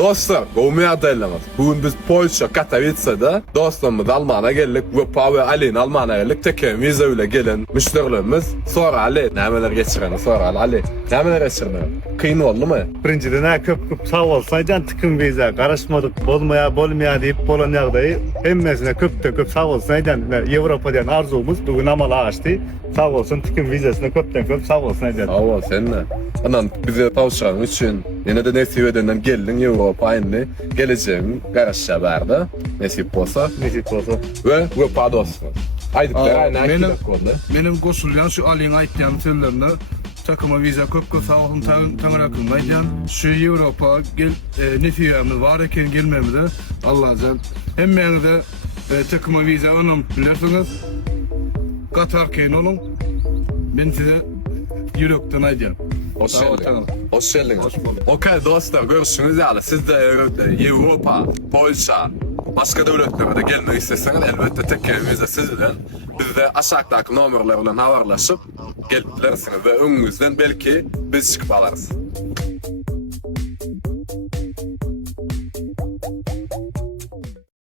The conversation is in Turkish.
Dostlar, go'maya dayılamaz. Bugün biz Polşa, Katowica'da dostlarımız Alman'a geldik. Vefa ve Ali'nin Alman'a geldik. Teke vize ile gelen müşterilerimiz sonra Ali, nemeler geçiren sonra Ali. Nemeler geçiren? Kıyın oldu mu? Birinciden köp sağ olsaycan tıkın vize karışmadık bolmaya deyip bolan yağdayı emmesine köp sağ olsaycan Avrupa'dan arzumuz bugün amala açtı. Sağ olsun tıkın vizesine köp sağ olsaycan. Sağ ol sen de. Anan bize tavşan için yine de nasip edenden geldin Avrupa aynı geleceğin karışa verdi. Nasip olsa Necip olsa. ve vefa dostlar. Haydi beraber ne benim- akide konuda. Benim gosulyan şu Ali'nin aytýan sözlerinde takıma vize köp sağ olun taňra kılmaýan. Şu Avrupa gel nefiyemiz var eken gelmemizde Allah'tan hemmeňize takıma vize önüm bilersiniz. Katar keyin olun. Ben size yürekten aýdýan. Hoş Sağ ol, geldin. tamam. Hoş geldin. Okey dostlar görüşürüz yani. Siz de Avrupa, Polşa, başka devletlere de gelmek isteseniz elbette tek kelimizde sizden. Biz de aşağıdaki numaralarla haberleşip gelip gidersiniz ve önünüzden belki biz çıkıp alırız.